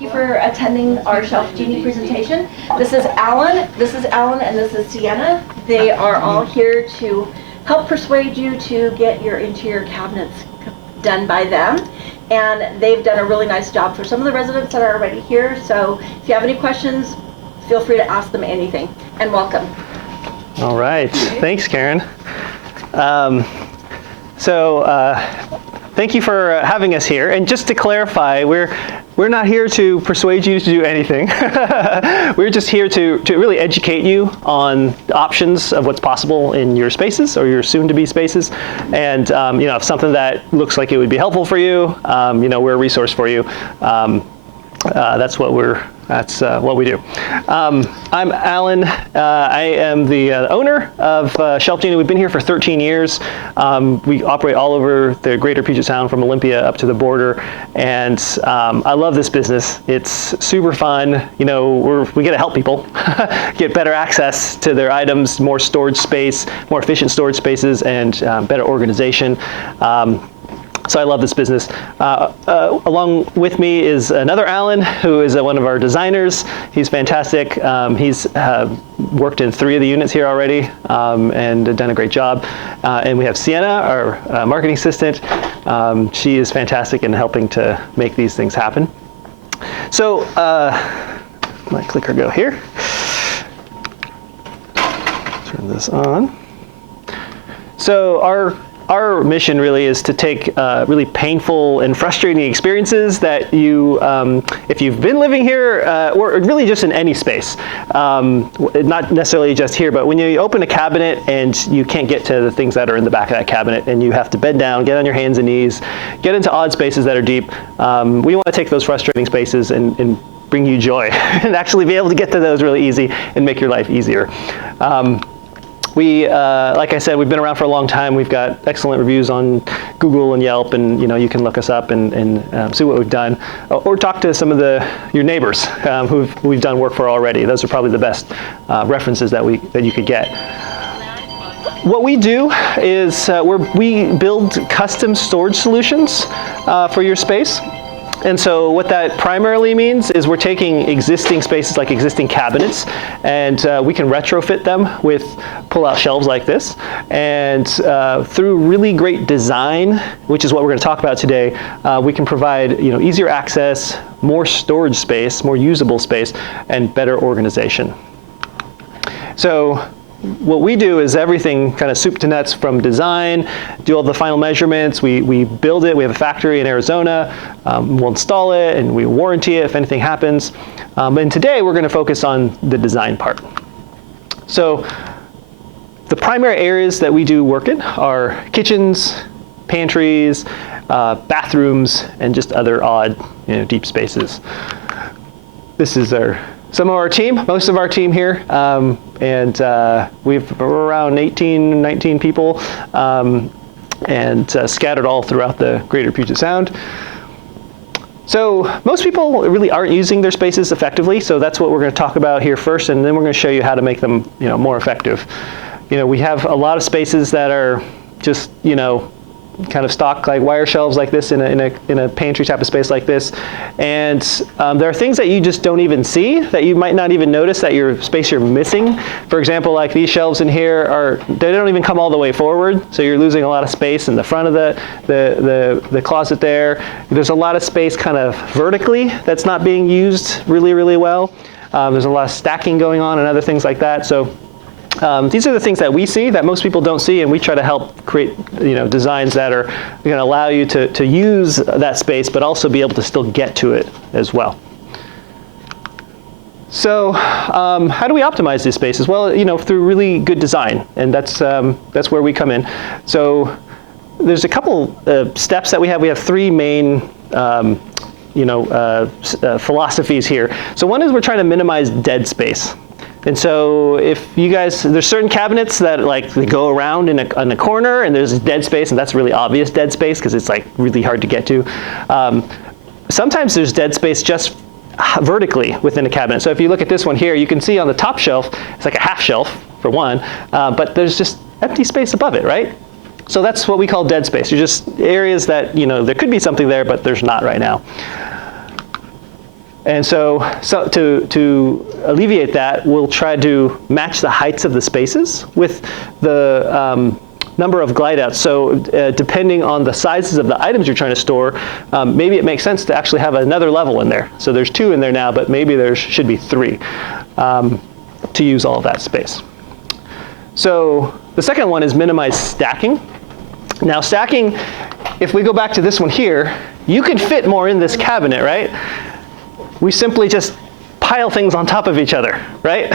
Thank you for attending our ShelfGenie presentation. This is Alan, and this is Sienna. They are all here to help persuade you to get your interior cabinets done by them. And they've done a really nice job for some of the residents that are already here. So if you have any questions, feel free to ask them anything. And welcome. All right. Thanks, Karen. Thank you for having us here. And just to clarify, we're not here to persuade you to do anything. We're just here to really educate you on the options of what's possible in your spaces or your soon-to-be spaces. And if something that looks like it would be helpful for you, we're a resource for you. That's what we do. I'm Alan. I am the owner of ShelfGenie. We've been here for 13 years. We operate all over the greater Puget Sound from Olympia up to the border. And I love this business. It's super fun. We get to help people get better access to their items, more storage space, more efficient storage spaces, and better organization. So I love this business. Along with me is another Alan, who is one of our designers. He's fantastic. He's worked in 3 of the units here already and done a great job. And we have Sienna, our marketing assistant. She is fantastic in helping to make these things happen. So my clicker go here. Turn this on. So our mission really is to take really painful and frustrating experiences that you, if you've been living here, or really just in any space, not necessarily just here, but when you open a cabinet and you can't get to the things that are in the back of that cabinet and you have to bend down, get on your hands and knees, get into odd spaces that are deep, we want to take those frustrating spaces and bring you joy and actually be able to get to those really easy and make your life easier. Like I said, we've been around for a long time. We've got excellent reviews on Google and Yelp, and you can look us up and see what we've done, or talk to some of your neighbors who we've done work for already. Those are probably the best references that you could get. What we do is we build custom storage solutions for your space. And so what that primarily means is we're taking existing spaces like existing cabinets, and we can retrofit them with pull-out shelves like this. And through really great design, which is what we're going to talk about today, we can provide easier access, more storage space, more usable space, and better organization. So what we do is everything kind of soup to nuts, from design, do all the final measurements, we build it, we have a factory in Arizona, we'll install it and we warranty it if anything happens. And today we're going to focus on the design part. So the primary areas that we do work in are kitchens, pantries, bathrooms, and just other odd, deep spaces. This is some of our team, most of our team here, and we've around 18, 19 people, and scattered all throughout the greater Puget Sound. So most people really aren't using their spaces effectively, so that's what we're going to talk about here first, and then we're going to show you how to make them more effective. We have a lot of spaces that are just kind of stock like wire shelves like this in a pantry type of space like this, and there are things that you just don't even see, that you might not even notice that your space you're missing. For example, like these shelves in here they don't even come all the way forward, so you're losing a lot of space in the front of the closet there. There's a lot of space kind of vertically that's not being used really, really well. There's a lot of stacking going on and other things like that. So these are the things that we see that most people don't see, and we try to help create designs that are going to allow you to use that space, but also be able to still get to it as well. So how do we optimize these spaces? Well, through really good design, and that's where we come in. So there's a couple steps that we have. We have 3 main philosophies here. So one is we're trying to minimize dead space. And so if you guys, there's certain cabinets that they go around in a corner, and there's dead space, and that's really obvious dead space because it's really hard to get to. Sometimes there's dead space just vertically within a cabinet. So if you look at this one here, you can see on the top shelf, it's like a half shelf for one, but there's just empty space above it, right? So that's what we call dead space. There's just areas that, there could be something there, but there's not right now. And so to alleviate that, we'll try to match the heights of the spaces with the number of glide outs. So depending on the sizes of the items you're trying to store, maybe it makes sense to actually have another level in there. So there's 2 in there now, but maybe there should be 3 to use all of that space. So the second one is minimize stacking. Now stacking, if we go back to this one here, you can fit more in this cabinet, right? We simply just pile things on top of each other, right?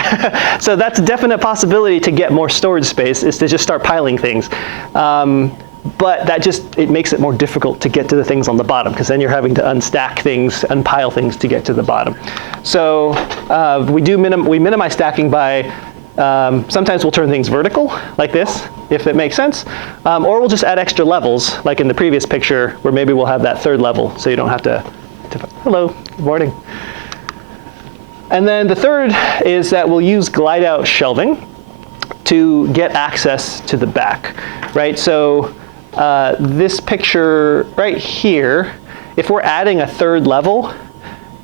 So that's a definite possibility to get more storage space, is to just start piling things. But that it makes it more difficult to get to the things on the bottom, because then you're having to unstack things, unpile things to get to the bottom. So we minimize stacking by, sometimes we'll turn things vertical, like this, if it makes sense. Or we'll just add extra levels, like in the previous picture, where maybe we'll have that 3rd level, so you don't have to hello, good morning. And then the third is that we'll use glide out shelving to get access to the back, right? So this picture right here, if we're adding a 3rd level,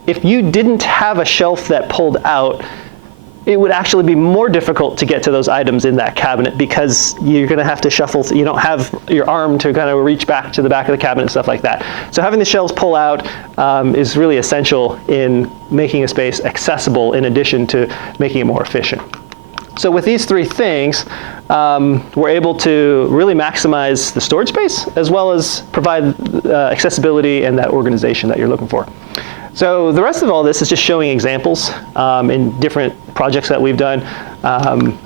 if you didn't have a shelf that pulled out, it would actually be more difficult to get to those items in that cabinet, because you're going to have to shuffle. You don't have your arm to kind of reach back to the back of the cabinet and stuff like that. So having the shelves pull out is really essential in making a space accessible, in addition to making it more efficient. So with these 3 things, we're able to really maximize the storage space, as well as provide accessibility and that organization that you're looking for. So the rest of all this is just showing examples in different projects that we've done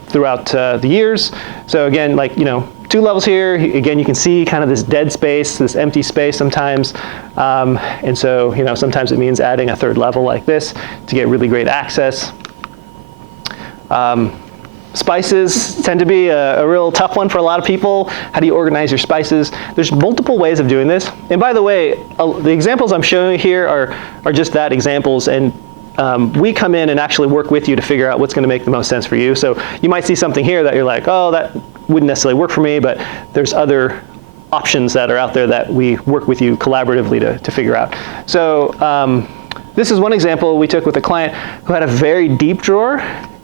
throughout the years. So again, like, 2 levels here. Again, you can see kind of this dead space, this empty space sometimes. And so, sometimes it means adding a 3rd level like this to get really great access. Spices tend to be a real tough one for a lot of people. How do you organize your spices? There's multiple ways of doing this. And by the way, the examples I'm showing here are just that, examples. And we come in and actually work with you to figure out what's going to make the most sense for you. So you might see something here that you're like, oh, that wouldn't necessarily work for me, but there's other options that are out there that we work with you collaboratively to figure out. So this is one example we took with a client who had a very deep drawer.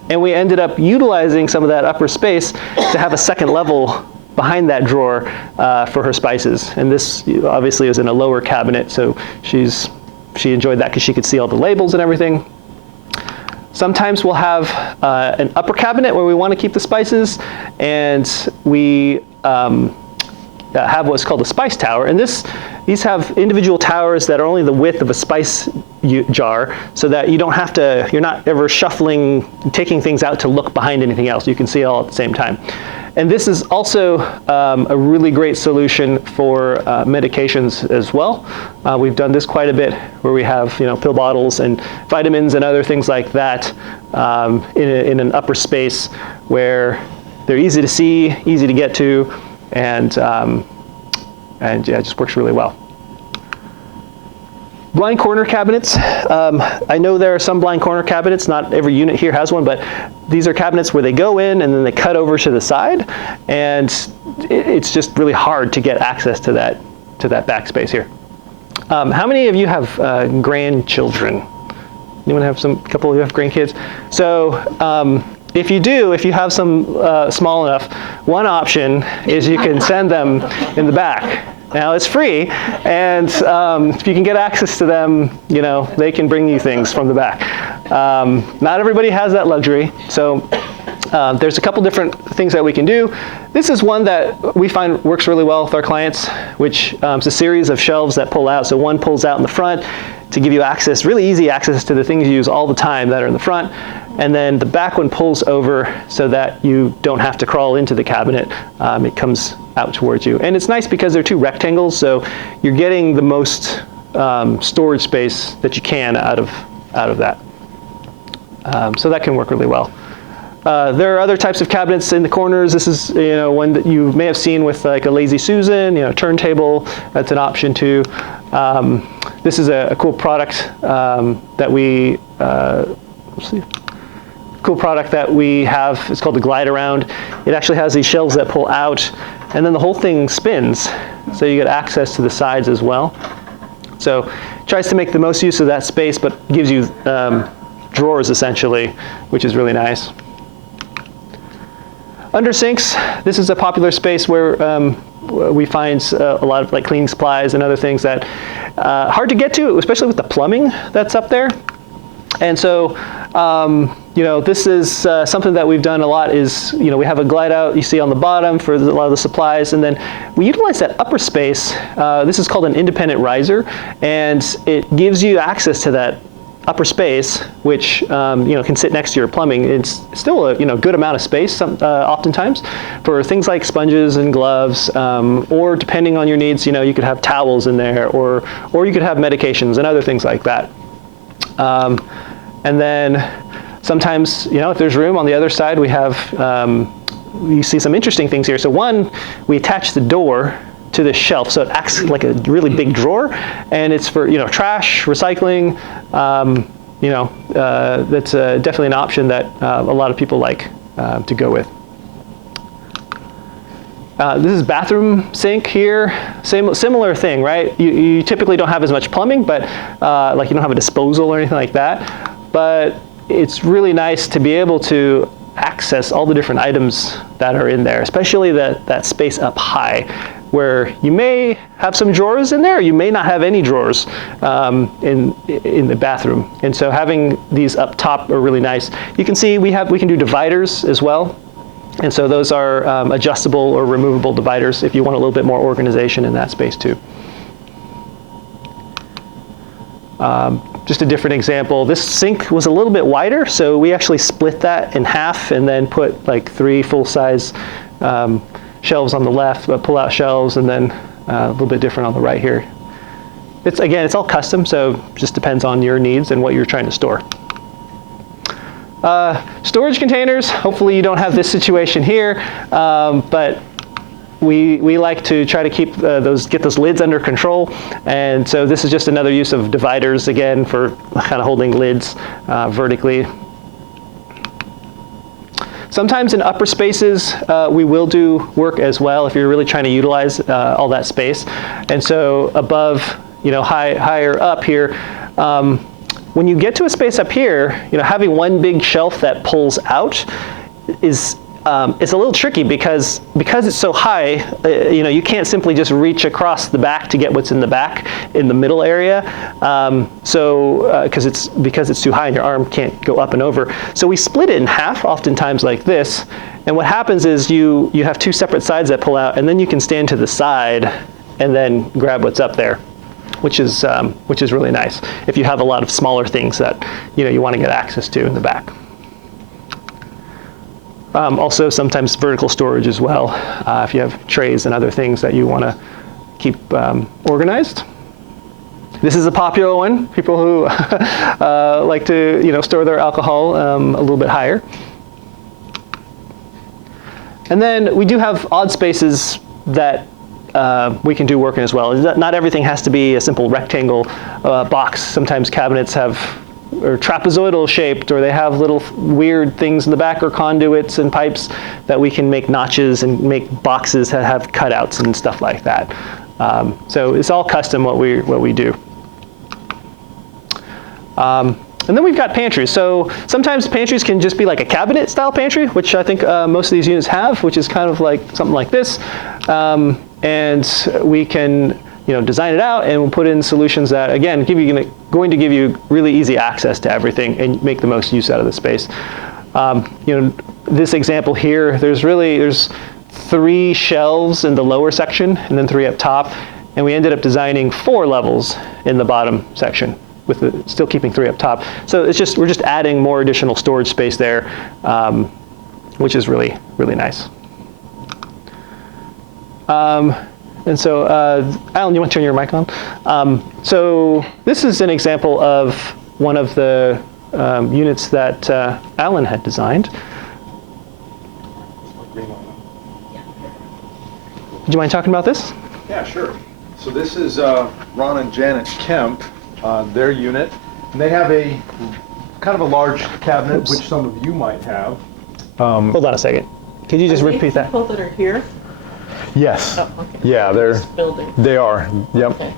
And we ended up utilizing some of that upper space to have a 2nd level behind that drawer for her spices. And this obviously is in a lower cabinet, so she enjoyed that because she could see all the labels and everything. Sometimes we'll have an upper cabinet where we want to keep the spices, and we have what's called a spice tower. And these have individual towers that are only the width of a spice jar, so that you're not ever shuffling, taking things out to look behind anything else. You can see it all at the same time. And this is also a really great solution for medications as well. We've done this quite a bit, where we have pill bottles and vitamins and other things like that in an upper space where they're easy to see, easy to get to, and yeah, it just works really well. Blind corner cabinets. I know there are some blind corner cabinets. Not every unit here has one, but these are cabinets where they go in and then they cut over to the side, and it's just really hard to get access to that backspace here. How many of you have grandchildren? Anyone have a couple of you have grandkids? So if you have some small enough, one option is you can send them in the back. Now it's free, and if you can get access to them, they can bring you things from the back. Not everybody has that luxury, so there's a couple different things that we can do. This is one that we find works really well with our clients, which is a series of shelves that pull out. So one pulls out in the front to give you access, really easy access to the things you use all the time that are in the front. And then the back one pulls over so that you don't have to crawl into the cabinet. It comes out towards you. And it's nice because they're 2 rectangles, so you're getting the most storage space that you can out of that. So that can work really well. There are other types of cabinets in the corners. This is one that you may have seen with like a Lazy Susan, turntable. That's an option too. This is a cool product that we have. It's called the Glide Around. It actually has these shelves that pull out, and then the whole thing spins, so you get access to the sides as well. So tries to make the most use of that space, but gives you drawers essentially, which is really nice. Under sinks, this is a popular space where we find a lot of like cleaning supplies and other things that hard to get to, especially with the plumbing that's up there. And so, this is something that we've done a lot is, we have a glide out you see on the bottom for a lot of the supplies, and then we utilize that upper space. This is called an independent riser, and it gives you access to that upper space, which can sit next to your plumbing. It's still a good amount of space oftentimes for things like sponges and gloves, or depending on your needs, you could have towels in there, or you could have medications and other things like that. And then sometimes, if there's room on the other side, we have, you see some interesting things here. So one, we attach the door to the shelf, so it acts like a really big drawer, and it's for trash, recycling. That's definitely an option that a lot of people like to go with. This is bathroom sink here. Similar thing, right? You typically don't have as much plumbing, but like you don't have a disposal or anything like that. But it's really nice to be able to access all the different items that are in there, especially that space up high, where you may have some drawers in there, or you may not have any drawers in the bathroom. And so having these up top are really nice. You can see we can do dividers as well. And so those are adjustable or removable dividers if you want a little bit more organization in that space too. Just a different example, this sink was a little bit wider, so we actually split that in half and then put like 3 full-size shelves on the left, but pull-out shelves, and then a little bit different on the right here. It's all custom, so it just depends on your needs and what you're trying to store. Storage containers, hopefully you don't have this situation here, but we like to try to keep get those lids under control, and so this is just another use of dividers, again, for kind of holding lids vertically. Sometimes in upper spaces, we will do work as well if you're really trying to utilize all that space. And so above, higher up here, when you get to a space up here, having one big shelf that pulls out is it's a little tricky because it's so high, you can't simply just reach across the back to get what's in the back in the middle area. Because it's too high and your arm can't go up and over. So we split it in half, oftentimes like this. And what happens is you have 2 separate sides that pull out, and then you can stand to the side and then grab what's up there, which is really nice if you have a lot of smaller things that you want to get access to in the back. Also, sometimes vertical storage as well, if you have trays and other things that you want to keep organized. This is a popular one. People who like to store their alcohol a little bit higher. And then we do have odd spaces that we can do work in as well. Not everything has to be a simple rectangle box. Sometimes cabinets are trapezoidal shaped, or they have little weird things in the back, or conduits and pipes that we can make notches and make boxes that have cutouts and stuff like that. So it's all custom what we do. And then we've got pantries. So sometimes pantries can just be like a cabinet style pantry, which I think most of these units have, which is kind of like something like this. And we can design it out, and we'll put in solutions that, again, going to give you really easy access to everything and make the most use out of the space. This example here, there's 3 shelves in the lower section and then 3 up top, and we ended up designing 4 levels in the bottom section, with still keeping 3 up top. So we're just adding more additional storage space there, which is really, really nice. And so, Alan, you want to turn your mic on? So this is an example of one of the units that Alan had designed. Would you mind talking about this? Yeah, sure. So this is Ron and Janet Kemp, their unit. And they have a kind of a large cabinet, which some of you might have. Hold on a second. Could you just repeat that? People that are here? Yes. Oh, okay. Yeah, This building. they are. Yep. Okay.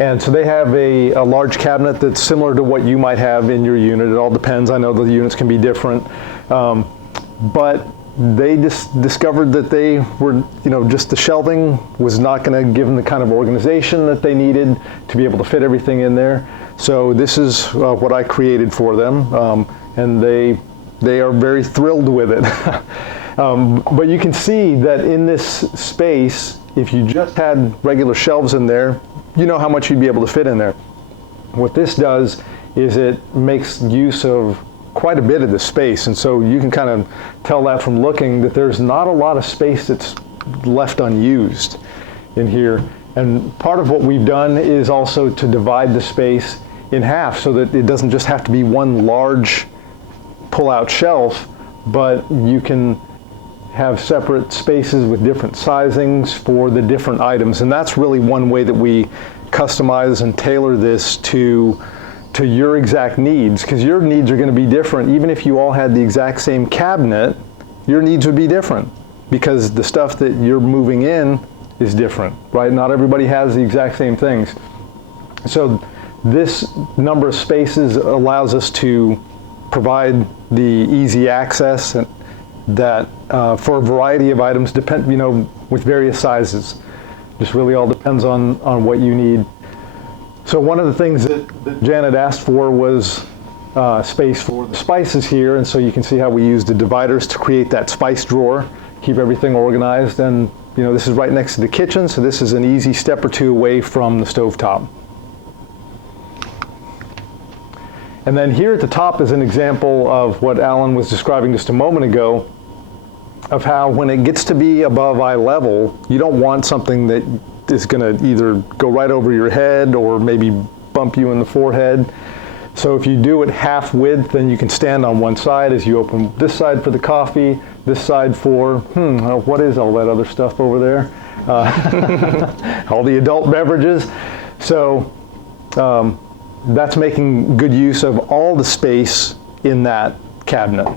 And so they have a large cabinet that's similar to what you might have in your unit. It all depends. I know the units can be different. But they just discovered that they were, just the shelving was not going to give them the kind of organization that they needed to be able to fit everything in there. So this is what I created for them, and they are very thrilled with it. But you can see that in this space, if you just had regular shelves in there, you know how much you'd be able to fit in there. What this does is it makes use of quite a bit of the space, and so you can kind of tell that from looking that there's not a lot of space that's left unused in here. And part of what we've done is also to divide the space in half so that it doesn't just have to be one large pull-out shelf, but you can have separate spaces with different sizings for the different items. And that's really one way that we customize and tailor this to your exact needs, because your needs are going to be different. Even if you all had the exact same cabinet, your needs would be different because the stuff that you're moving in is different, right? Not everybody has the exact same things. So this number of spaces allows us to provide the easy access and that for a variety of items, with various sizes. Just really all depends on what you need. So one of the things that Janet asked for was space for the spices here, and so you can see how we use the dividers to create that spice drawer, keep everything organized, and this is right next to the kitchen, so this is an easy step or two away from the stovetop. And then here at the top is an example of what Alan was describing just a moment ago, of how when it gets to be above eye level, you don't want something that is going to either go right over your head or maybe bump you in the forehead. So if you do it half width, then you can stand on one side as you open this side for the coffee, this side for, what is all that other stuff over there? All the adult beverages. So that's making good use of all the space in that cabinet.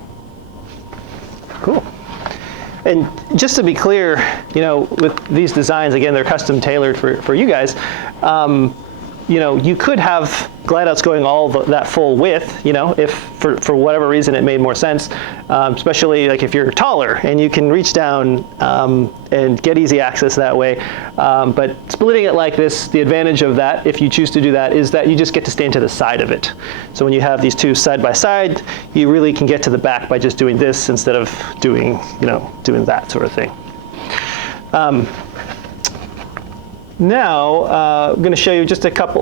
Cool. And just to be clear, with these designs, again, they're custom tailored for you guys. You could have glide outs going all that full width, if for whatever reason it made more sense, especially like if you're taller and you can reach down and get easy access that way. But splitting it like this, the advantage of that, if you choose to do that, is that you just get to stand to the side of it. So when you have these two side by side, you really can get to the back by just doing this instead of doing that sort of thing. Now, I'm going to show you just a couple,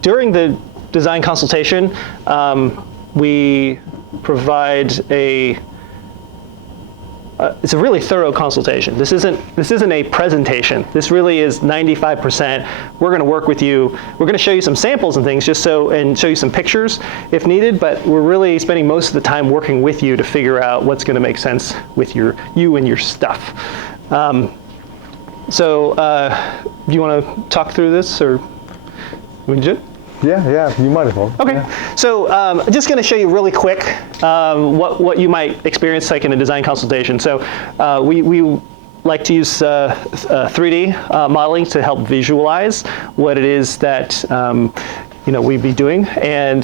during the design consultation, we provide it's a really thorough consultation. This isn't a presentation. This really is 95%. We're going to work with you. We're going to show you some samples and things and show you some pictures if needed, but we're really spending most of the time working with you to figure out what's going to make sense with you and your stuff. So, do you want to talk through this, or we should? Yeah, you might as well. Okay, yeah. So I'm just going to show you really quick what you might experience in a design consultation. So we like to use 3D modeling to help visualize what it is that we'd be doing, and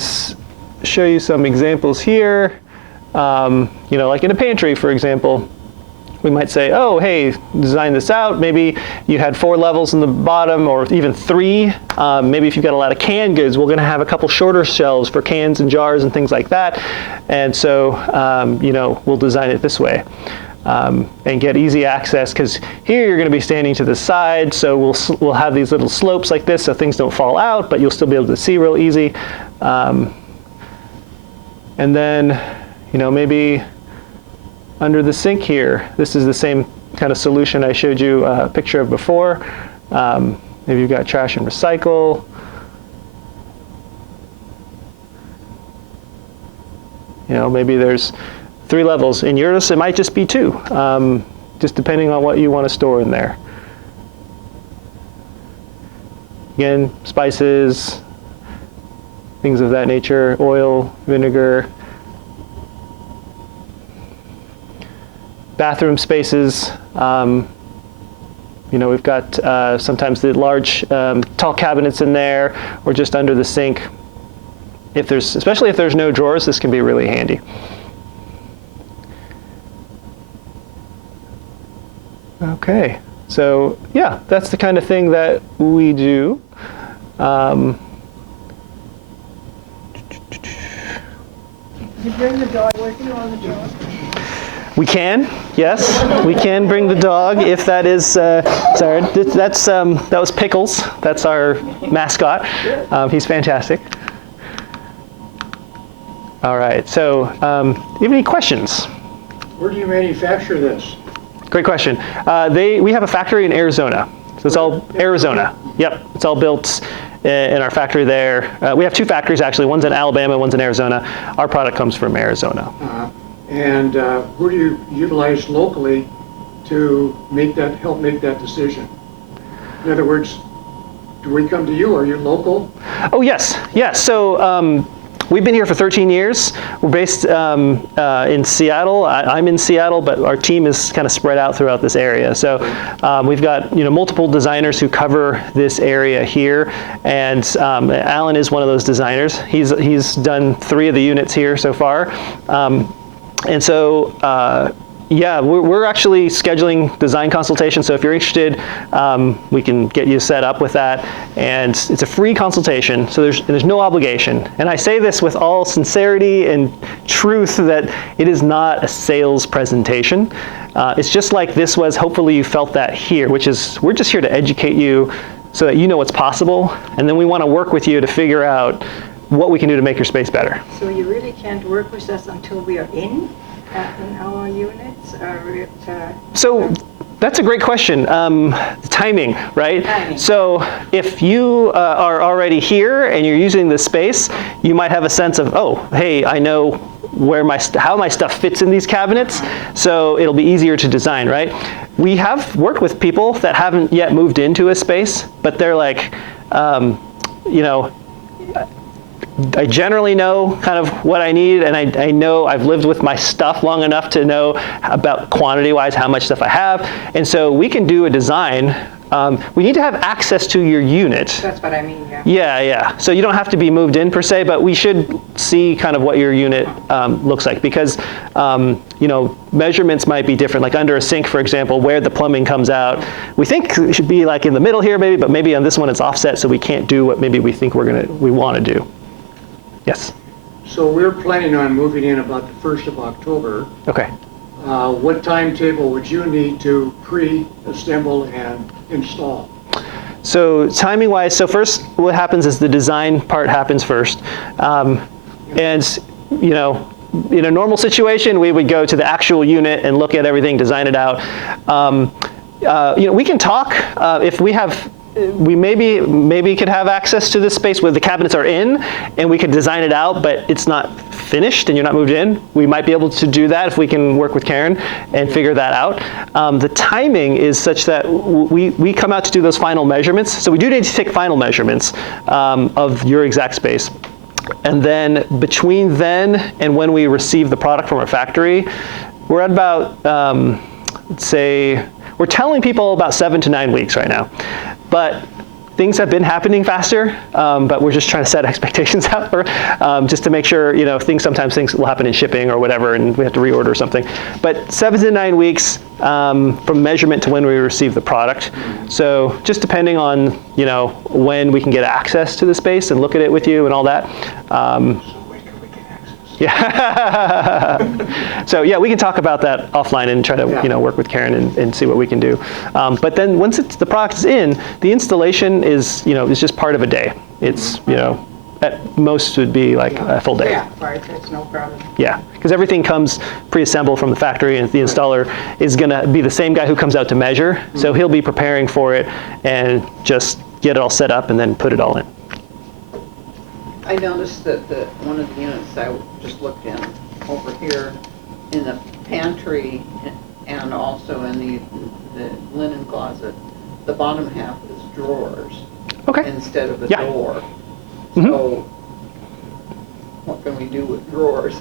show you some examples here. Like in a pantry, for example. We might say, oh, hey, design this out. Maybe you had 4 levels in the bottom, or even 3. Maybe if you've got a lot of canned goods, we're going to have a couple shorter shelves for cans and jars and things like that. And so, we'll design it this way and get easy access, because here you're going to be standing to the side. So we'll have these little slopes like this so things don't fall out, but you'll still be able to see real easy. And then, maybe under the sink here, this is the same kind of solution I showed you a picture of before. Maybe you've got trash and recycle. Maybe there's 3 levels. In yours, it might just be 2, just depending on what you want to store in there. Again, spices, things of that nature, oil, vinegar. Bathroom spaces, we've got sometimes the large tall cabinets in there or just under the sink. Especially if there's no drawers, this can be really handy. Okay, so yeah, that's the kind of thing that we do. You bring the dog with you on the dog? We can, yes, we can bring the dog if that is. Sorry, that was Pickles. That's our mascot. He's fantastic. All right. So, do you have any questions? Where do you manufacture this? Great question. We have a factory in Arizona. So it's all Arizona. Yep, it's all built in our factory there. We have two factories actually. One's in Alabama, one's in Arizona. Our product comes from Arizona. And who do you utilize locally to help make that decision? In other words, do we come to you? Are you local? Oh yes, yes. So we've been here for 13 years. We're based in Seattle. I'm in Seattle, but our team is kind of spread out throughout this area. So we've got multiple designers who cover this area here, and Alan is one of those designers. He's done 3 of the units here so far. And so, yeah, we're actually scheduling design consultations. So if you're interested, we can get you set up with that. And it's a free consultation, so there's no obligation. And I say this with all sincerity and truth that it is not a sales presentation. It's just like this was. Hopefully you felt that here, which is we're just here to educate you so that you know what's possible. And then we want to work with you to figure out what we can do to make your space better. So you really can't work with us until we are in our units? So that's a great question. Timing, right? Timing. So if you are already here and you're using this space, you might have a sense of, oh, hey, I know how my stuff fits in these cabinets, so it'll be easier to design, right? We have worked with people that haven't yet moved into a space, but they're like, I generally know kind of what I need, and I know I've lived with my stuff long enough to know about quantity-wise how much stuff I have, and so we can do a design. We need to have access to your unit. That's what I mean, yeah. Yeah. So you don't have to be moved in per se, but we should see kind of what your unit looks like, because measurements might be different. Like under a sink, for example, where the plumbing comes out, we think it should be like in the middle here maybe, but maybe on this one it's offset, so we can't do what maybe we think we want to do. Yes. So we're planning on moving in about the 1st of October. Okay. What timetable would you need to pre-assemble and install? So timing-wise, so first what happens is the design part happens first. And in a normal situation, we would go to the actual unit and look at everything, design it out. We can talk if we maybe could have access to this space where the cabinets are in, and we could design it out, but it's not finished and you're not moved in. We might be able to do that if we can work with Karen and figure that out. The timing is such that we come out to do those final measurements. So we do need to take final measurements of your exact space. And then between then and when we receive the product from our factory, we're at about, let's say, we're telling people about 7 to 9 weeks right now. But things have been happening faster, but we're just trying to set expectations out for, just to make sure, sometimes things will happen in shipping or whatever, and we have to reorder something. But 7 to 9 weeks from measurement to when we receive the product. So just depending on, when we can get access to the space and look at it with you and all that. Yeah. So yeah, we can talk about that offline and try to work with Karen and see what we can do. But then once the product is in, the installation is just part of a day. It's at most would be like a full day. Yeah, right. That's no problem. Yeah, because everything comes pre-assembled from the factory, and the installer is going to be the same guy who comes out to measure. Mm-hmm. So he'll be preparing for it and just get it all set up and then put it all in. I noticed that one of the units I just looked in over here in the pantry and also in the linen closet, the bottom half is drawers Okay. instead of a Yeah. door. Mm-hmm. So what can we do with drawers?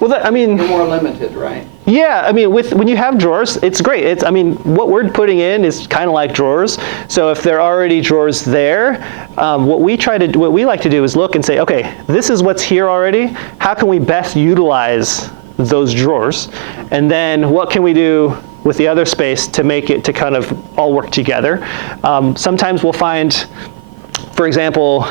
Well, I mean, You're more limited, right? yeah, I mean, when you have drawers, it's great. I mean, what we're putting in is kind of like drawers. So if there are already drawers there, what we like to do is look and say, okay, this is what's here already. How can we best utilize those drawers? And then what can we do with the other space to make it to kind of all work together? Sometimes we'll find, for example,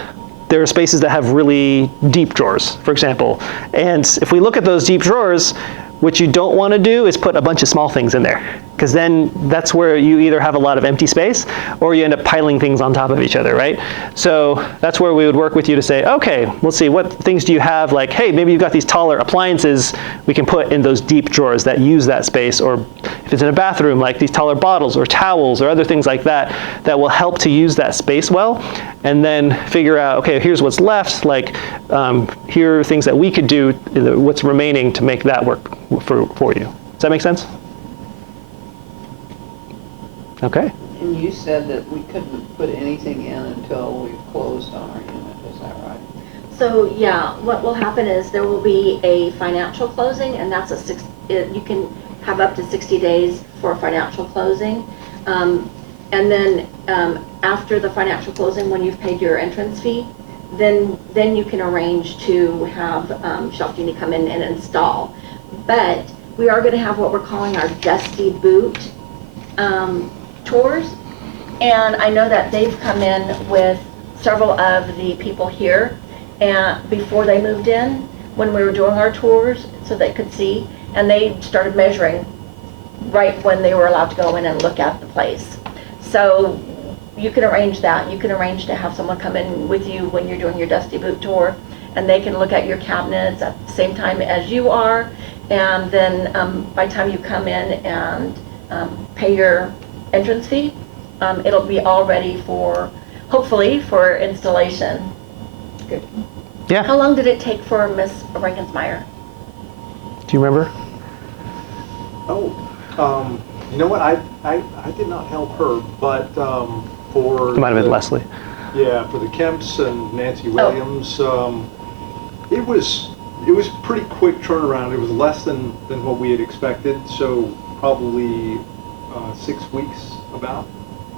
there are spaces that have really deep drawers, for example. And if we look at those deep drawers, what you don't want to do is put a bunch of small things in there, because then that's where you either have a lot of empty space or you end up piling things on top of each other, right? So that's where we would work with you to say, okay, let's see, what things do you have? Like, hey, maybe you've got these taller appliances we can put in those deep drawers that use that space, or if it's in a bathroom, like these taller bottles or towels or other things like that, that will help to use that space well. And then figure out, okay, here's what's left, like here are things that we could do, what's remaining to make that work for you. Does that make sense? Okay. And you said that we couldn't put anything in until we've closed on our unit, is that right? So yeah, what will happen is there will be a financial closing, and that's you can have up to 60 days for a financial closing. And then after the financial closing, when you've paid your entrance fee, then you can arrange to have ShelfGenie come in and install. But we are going to have what we're calling our Dusty Boot tours. And I know that they've come in with several of the people here and before they moved in, when we were doing our tours, so they could see, and they started measuring right when they were allowed to go in and look at the place. So you can arrange that. You can arrange to have someone come in with you when you're doing your Dusty Boot tour, and they can look at your cabinets at the same time as you are. And then by the time you come in and pay your entrance fee, it'll be all ready for, hopefully, for installation. Good. Yeah. How long did it take for Miss Rankensmeyer? Do you remember? Oh, you know what? I did not help her, but for It might have been Leslie. Yeah, for the Kemps and Nancy Williams, it was pretty quick turnaround. It was less than what we had expected, so probably 6 weeks about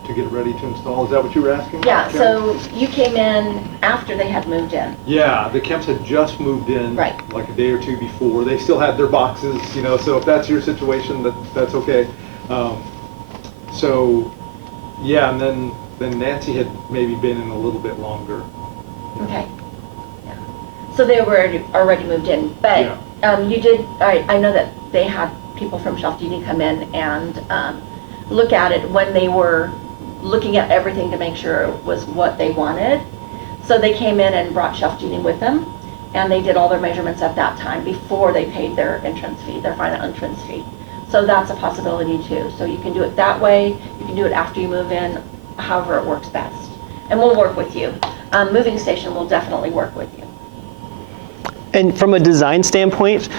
to get it ready to install. Is that what you were asking? Yeah, Karen? so you came in after they had moved in. Yeah, the Kemps had just moved in, Right. like a day or two before. They still had their boxes, so if that's your situation, that's okay. So, yeah, and then Nancy had maybe been in a little bit longer. Okay. Yeah. So they were already moved in, but you did, I know that they had people from ShelfGenie come in and look at it when they were looking at everything to make sure it was what they wanted. So they came in and brought ShelfGenie with them, and they did all their measurements at that time before they paid their entrance fee, their final entrance fee. So that's a possibility too. So you can do it that way, you can do it after you move in, however it works best. And we'll work with you. Moving Station will definitely work with you. And from a design standpoint,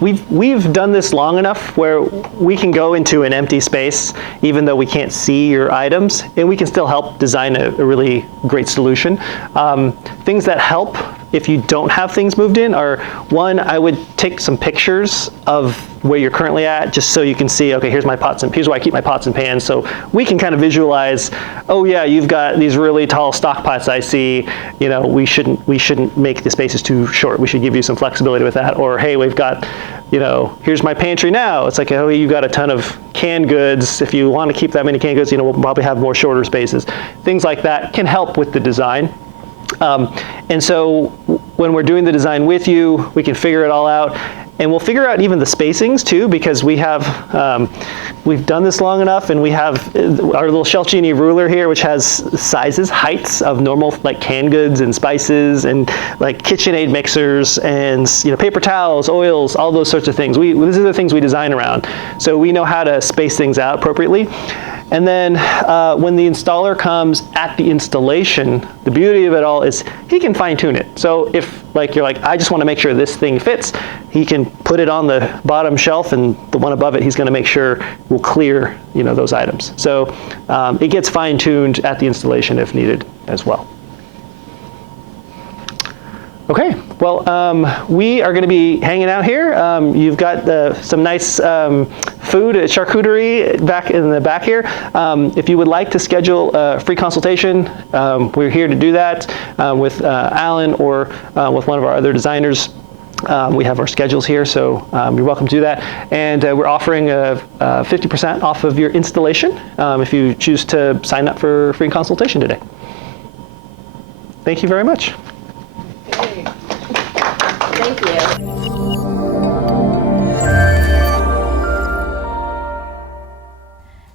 we've done this long enough where we can go into an empty space, even though we can't see your items, and we can still help design a really great solution. Things that help if you don't have things moved in are, one, I would take some pictures of where you're currently at, just so you can see, okay, here's my pots and here's where I keep my pots and pans, so we can kind of visualize, oh yeah, you've got these really tall stock pots I see, we shouldn't make the spaces too short. We should give you some flexibility with that. Or hey, we've got, here's my pantry now. It's like, oh, you've got a ton of canned goods. If you want to keep that many canned goods, we'll probably have more shorter spaces. Things like that can help with the design. And so when we're doing the design with you, we can figure it all out. And we'll figure out even the spacings too, because we've done this long enough, and we have our little ShelfGenie ruler here, which has sizes, heights of normal like canned goods and spices and like KitchenAid mixers and paper towels, oils, all those sorts of things. These are the things we design around, so we know how to space things out appropriately. And then when the installer comes at the installation, the beauty of it all is he can fine tune it. So if you're like, I just want to make sure this thing fits, he can put it on the bottom shelf, and the one above it, he's going to make sure will clear those items. So it gets fine tuned at the installation if needed as well. Okay. Well, we are going to be hanging out here. You've got some nice food, charcuterie back in the back here. If you would like to schedule a free consultation, we're here to do that with Alan or with one of our other designers. We have our schedules here, so you're welcome to do that. And we're offering 50% off of your installation if you choose to sign up for a free consultation today. Thank you very much. Okay. Thank you.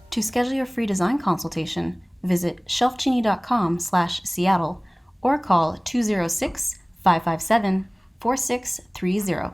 To schedule your free design consultation, visit shelfgenie.com/Seattle or call 206-557-4630.